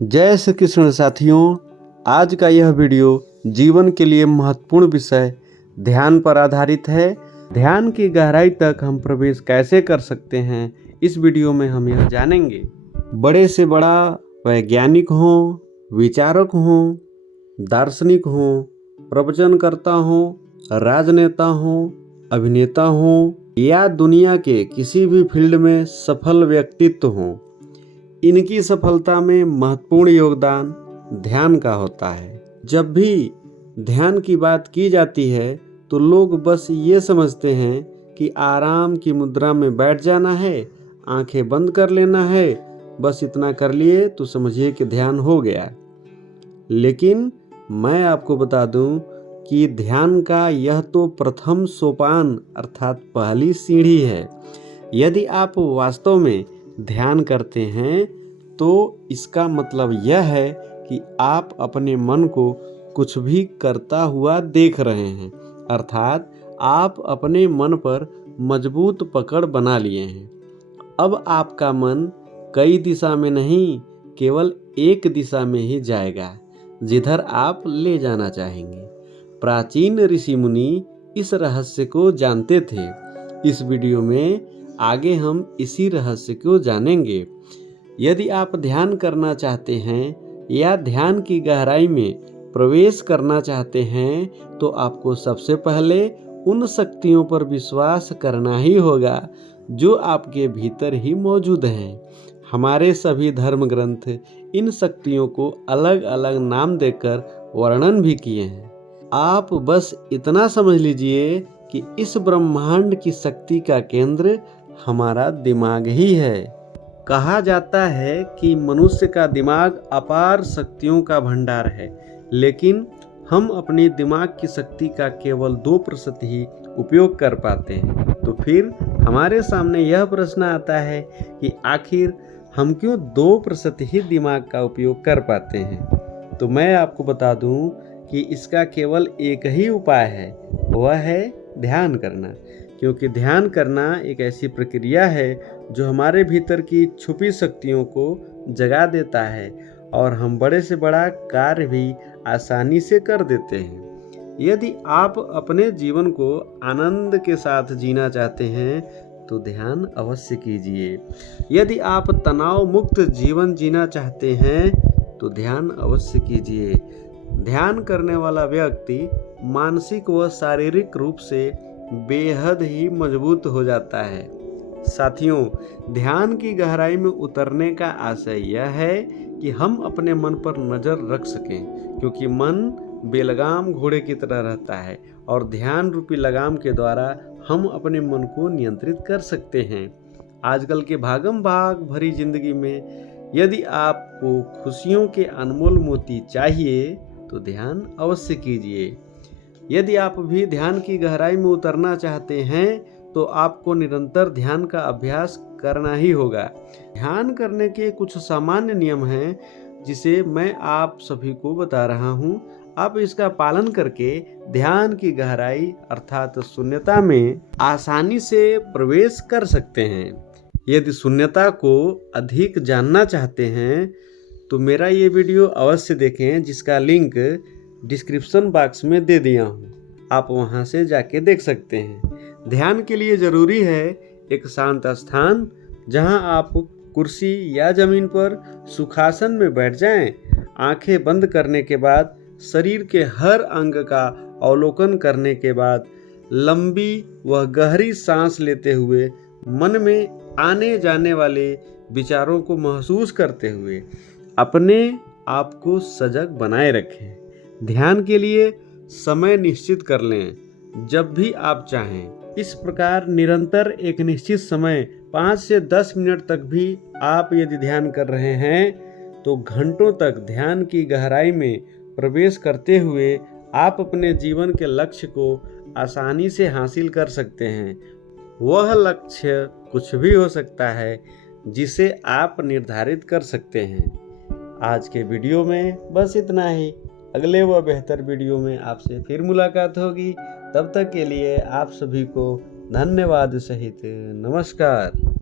जय श्री कृष्ण साथियों, आज का यह वीडियो जीवन के लिए महत्वपूर्ण विषय ध्यान पर आधारित है। ध्यान की गहराई तक हम प्रवेश कैसे कर सकते हैं, इस वीडियो में हम यह जानेंगे। बड़े से बड़ा वैज्ञानिक हो, विचारक हो, दार्शनिक हो, प्रवचनकर्ता हो, राजनेता हो, अभिनेता हो या दुनिया के किसी भी फील्ड में सफल व्यक्तित्व हो, इनकी सफलता में महत्वपूर्ण योगदान ध्यान का होता है। जब भी ध्यान की बात की जाती है तो लोग बस ये समझते हैं कि आराम की मुद्रा में बैठ जाना है, आंखें बंद कर लेना है, बस इतना कर लिए तो समझिए कि ध्यान हो गया। लेकिन मैं आपको बता दूं कि ध्यान का यह तो प्रथम सोपान अर्थात पहली सीढ़ी है। यदि आप वास्तव में ध्यान करते हैं तो इसका मतलब यह है कि आप अपने मन को कुछ भी करता हुआ देख रहे हैं, अर्थात आप अपने मन पर मजबूत पकड़ बना लिए हैं। अब आपका मन कई दिशा में नहीं, केवल एक दिशा में ही जाएगा, जिधर आप ले जाना चाहेंगे। प्राचीन ऋषि मुनि इस रहस्य को जानते थे। इस वीडियो में आगे हम इसी रहस्य को जानेंगे। यदि आप ध्यान करना चाहते हैं या ध्यान की गहराई में प्रवेश करना चाहते हैं तो आपको सबसे पहले उन शक्तियों पर विश्वास करना ही होगा जो आपके भीतर ही मौजूद हैं। हमारे सभी धर्म ग्रंथ इन शक्तियों को अलग अलग नाम देकर वर्णन भी किए हैं। आप बस इतना समझ लीजिए कि इस ब्रह्मांड की शक्ति का केंद्र हमारा दिमाग ही है। कहा जाता है कि मनुष्य का दिमाग अपार शक्तियों का भंडार है, लेकिन हम अपने दिमाग की शक्ति का केवल 2% ही उपयोग कर पाते हैं। तो फिर हमारे सामने यह प्रश्न आता है कि आखिर हम क्यों 2% ही दिमाग का उपयोग कर पाते हैं। तो मैं आपको बता दूं कि इसका केवल एक ही उपाय है, वह है ध्यान करना। क्योंकि ध्यान करना एक ऐसी प्रक्रिया है जो हमारे भीतर की छुपी शक्तियों को जगा देता है और हम बड़े से बड़ा कार्य भी आसानी से कर देते हैं। यदि आप अपने जीवन को आनंद के साथ जीना चाहते हैं तो ध्यान अवश्य कीजिए। यदि आप तनाव मुक्त जीवन जीना चाहते हैं तो ध्यान अवश्य कीजिए। ध्यान करने वाला व्यक्ति मानसिक व शारीरिक रूप से बेहद ही मजबूत हो जाता है। साथियों, ध्यान की गहराई में उतरने का आशय यह है कि हम अपने मन पर नजर रख सकें, क्योंकि मन बेलगाम घोड़े की तरह रहता है और ध्यान रूपी लगाम के द्वारा हम अपने मन को नियंत्रित कर सकते हैं। आजकल के भागम भाग भरी जिंदगी में यदि आपको खुशियों के अनमोल मोती चाहिए तो ध्यान अवश्य कीजिए। यदि आप भी ध्यान की गहराई में उतरना चाहते हैं तो आपको निरंतर ध्यान का अभ्यास करना ही होगा। ध्यान करने के कुछ सामान्य नियम हैं जिसे मैं आप सभी को बता रहा हूं। आप इसका पालन करके ध्यान की गहराई अर्थात शून्यता में आसानी से प्रवेश कर सकते हैं। यदि शून्यता को अधिक जानना चाहते हैं तो मेरा ये वीडियो अवश्य देखें, जिसका लिंक डिस्क्रिप्शन बॉक्स में दे दिया हूँ। आप वहाँ से जाके देख सकते हैं। ध्यान के लिए ज़रूरी है एक शांत स्थान, जहाँ आप कुर्सी या ज़मीन पर सुखासन में बैठ जाएं। आंखें बंद करने के बाद शरीर के हर अंग का अवलोकन करने के बाद लंबी व गहरी सांस लेते हुए मन में आने जाने वाले विचारों को महसूस करते हुए अपने आप को सजग बनाए रखें। ध्यान के लिए समय निश्चित कर लें, जब भी आप चाहें। इस प्रकार निरंतर एक निश्चित समय 5 से 10 मिनट तक भी आप यदि ध्यान कर रहे हैं तो घंटों तक ध्यान की गहराई में प्रवेश करते हुए आप अपने जीवन के लक्ष्य को आसानी से हासिल कर सकते हैं। वह लक्ष्य कुछ भी हो सकता है जिसे आप निर्धारित कर सकते हैं। आज के वीडियो में बस इतना ही। अगले व बेहतर वीडियो में आपसे फिर मुलाकात होगी। तब तक के लिए आप सभी को धन्यवाद सहित नमस्कार।